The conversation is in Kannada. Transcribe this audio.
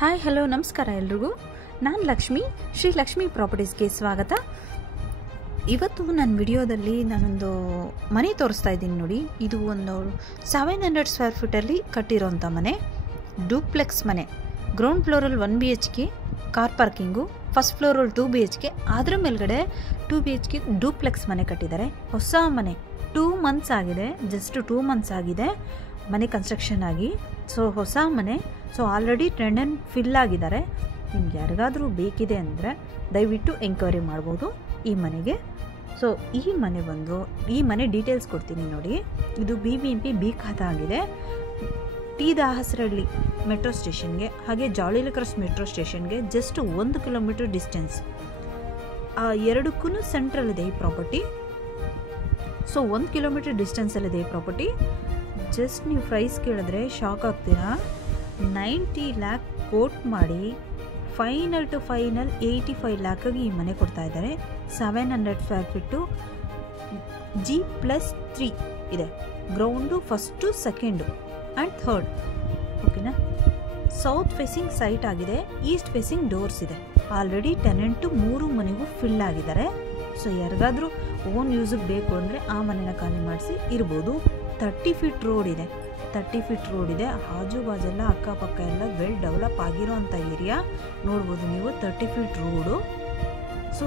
ಹಾಯ್ ಹಲೋ ನಮಸ್ಕಾರ ಎಲ್ರಿಗೂ. ನಾನು ಲಕ್ಷ್ಮಿ, ಶ್ರೀ ಲಕ್ಷ್ಮಿ ಪ್ರಾಪರ್ಟೀಸ್ಗೆ ಸ್ವಾಗತ. ಇವತ್ತು ನನ್ನ ವಿಡಿಯೋದಲ್ಲಿ ನಾನೊಂದು ಮನೆ ತೋರಿಸ್ತಾ ಇದ್ದೀನಿ ನೋಡಿ. ಇದು ಒಂದು 700 ಸ್ಕ್ವೇರ್ ಫೀಟಲ್ಲಿ ಕಟ್ಟಿರೋಂಥ ಮನೆ, ಡೂಪ್ಲೆಕ್ಸ್ ಮನೆ. ಗ್ರೌಂಡ್ ಫ್ಲೋರಲ್ಲಿ 1 BHK ಕಾರ್ ಪಾರ್ಕಿಂಗು, ಫಸ್ಟ್ ಫ್ಲೋರಲ್ಲಿ 2 BHK, ಅದರ ಮೇಲ್ಗಡೆ 2 BHK ಡೂಪ್ಲೆಕ್ಸ್ ಮನೆ ಕಟ್ಟಿದ್ದಾರೆ. ಹೊಸ ಮನೆ, 2 ಮಂತ್ಸ್ ಆಗಿದೆ, ಜಸ್ಟ್ 2 ಮಂತ್ಸ್ ಆಗಿದೆ ಮನೆ ಕನ್ಸ್ಟ್ರಕ್ಷನ್ ಆಗಿ. ಸೊ ಹೊಸ ಮನೆ, so already trend and fill ಆಗಿದ್ದಾರೆ. ನಿಮ್ಗೆ ಯಾರಿಗಾದರೂ ಬೇಕಿದೆ ಅಂದರೆ ದಯವಿಟ್ಟು ಎಂಕ್ವೈರಿ ಮಾಡ್ಬೋದು ಈ ಮನೆಗೆ. ಸೊ ಈ ಮನೆ ಡೀಟೇಲ್ಸ್ ಕೊಡ್ತೀನಿ ನೋಡಿ. ಇದು BBMP ಬಿ ಖಾತಾ ಆಗಿದೆ. ಟಿ ದಾಸರಹಳ್ಳಿ ಮೆಟ್ರೋ ಸ್ಟೇಷನ್ಗೆ, ಹಾಗೆ ಜಾಳಿಲಿ ಕ್ರಾಸ್ ಮೆಟ್ರೋ ಸ್ಟೇಷನ್ಗೆ ಜಸ್ಟ್ 1 ಕಿಲೋಮೀಟರ್ ಡಿಸ್ಟೆನ್ಸ್. ಎರಡಕ್ಕೂ ಸೆಂಟ್ರಲ್ ಇದೆ ಈ ಪ್ರಾಪರ್ಟಿ. ಸೊ 1 ಕಿಲೋಮೀಟರ್ ಡಿಸ್ಟೆನ್ಸಲ್ಲಿದೆ ಈ ಪ್ರಾಪರ್ಟಿ. ಜಸ್ಟ್ ನೀವು ಪ್ರೈಸ್ ಕೇಳಿದ್ರೆ ಶಾಕ್ ಆಗ್ತೀರಾ. 90 lakh ಕೋಟ್ ಮಾಡಿ ಫೈನಲ್ ಟು ಫೈನಲ್ 85 lakhಗೆ ಈ ಮನೆ ಕೊಡ್ತಾ ಇದ್ದಾರೆ. 700 ಸ್ಕ್ವೇರ್ ಫೀಟು, G+3 ಇದೆ. Ground first, second and third. ಓಕೆನಾ. ಸೌತ್ ಫೇಸಿಂಗ್ ಸೈಟ್ ಆಗಿದೆ, ಈಸ್ಟ್ ಫೇಸಿಂಗ್ ಡೋರ್ಸ್ ಇದೆ. ಆಲ್ರೆಡಿ ಟೆನೆಂಟು 3 ಮನೆಗೂ ಫಿಲ್ ಆಗಿದ್ದಾರೆ. ಸೊ ಯಾರಿಗಾದರೂ ಓನ್ ಯೂಸಿಗೆ ಬೇಕು ಅಂದರೆ ಆ ಮನೆನ ಖಾಲಿ ಮಾಡಿಸಿ ಇರ್ಬೋದು. 30 feet ರೋಡ್ ಇದೆ. 30 feet ರೋಡ್ ಇದೆ. ಆಜು ಬಾಜೆಲ್ಲ ಅಕ್ಕಪಕ್ಕ ಎಲ್ಲ ವೆಲ್ ಡೆವಲಪ್ ಆಗಿರೋ ಅಂಥ ಏರಿಯಾ ನೋಡ್ಬೋದು ನೀವು. 30 feet ರೋಡು. ಸೊ